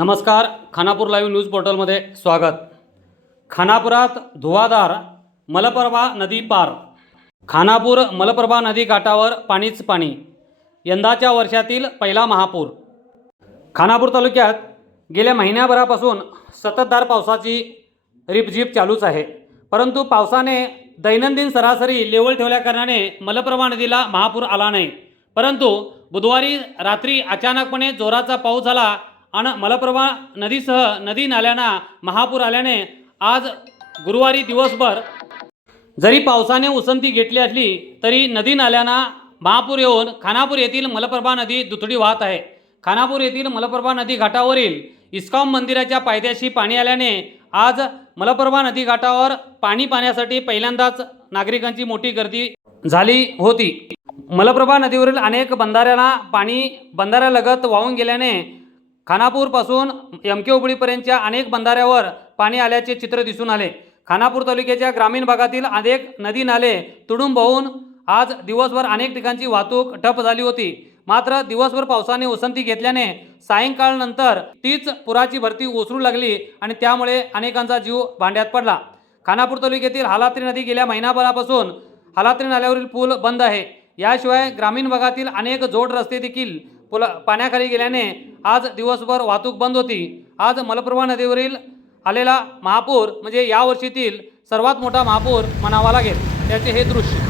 नमस्कार Khanapur live news पोर्टलमध्ये स्वागत. खानापुरात धुवाधार मलप्रभा नदी पार. खानापूर मलप्रभा नदी काठावर पाणीच पाणी. यंदाच्या वर्षातील पहिला महापूर. खानापूर तालुक्यात गेल्या महिन्याभरापासून सततधार पावसाची रिपझिप चालूच आहे. परंतु पावसाने दैनंदिन सरासरी लेवल ठेवल्याकारणाने मलप्रभा नदीला महापूर आला नाही. परंतु बुधवारी रात्री अचानकपणे जोराचा पाऊस झाला आणि मलप्रभा नदीसह नदी नाल्यांना महापूर आल्याने आज गुरुवारी दिवसभर जरी पावसाने उसंती घेतली असली तरी नदी नाल्यांना महापूर येऊन खानापूर येथील मलप्रभा नदी दुथडी वाहत आहे. खानापूर येथील मलप्रभा नदी घाटावरील इस्कॉम मंदिराच्या पायथ्याशी पाणी आल्याने आज मलप्रभा नदी घाटावर पाणी पाण्यासाठी पहिल्यांदाच नागरिकांची मोठी गर्दी झाली होती. मलप्रभा नदीवरील अनेक बंधाऱ्यांना पाणी बंधाऱ्यालगत वाहून गेल्याने खानापूरपासून एम के हुबळीपर्यंतच्या अनेक बंधाऱ्यावर पाणी आल्याचे चित्र दिसून आले. खानापूर तालुक्याच्या ग्रामीण भागातील अनेक नदी नाले तुडूंब होऊन आज दिवसभर अनेक ठिकाणची वाहतूक ठप्प झाली होती. मात्र दिवसभर पावसाने उसंती घेतल्याने सायंकाळनंतर तीच पुराची भरती ओसरू लागली आणि त्यामुळे अनेकांचा जीव भांड्यात पडला. खानापूर तालुक्यातील हालात्री नदी गेल्या महिनाभरापासून हालात्री नाल्यावरील पूल बंद आहे. याशिवाय ग्रामीण भागातील अनेक जोड रस्ते देखील पुला पाण्याखाली गेल्याने आज दिवसभर वाहतूक बंद होती. आज मलप्रभा नदीवरील आलेला महापूर म्हणजे यावर्षीतील सर्वात मोठा महापूर म्हणावा लागेल. त्याचे हे दृश्य.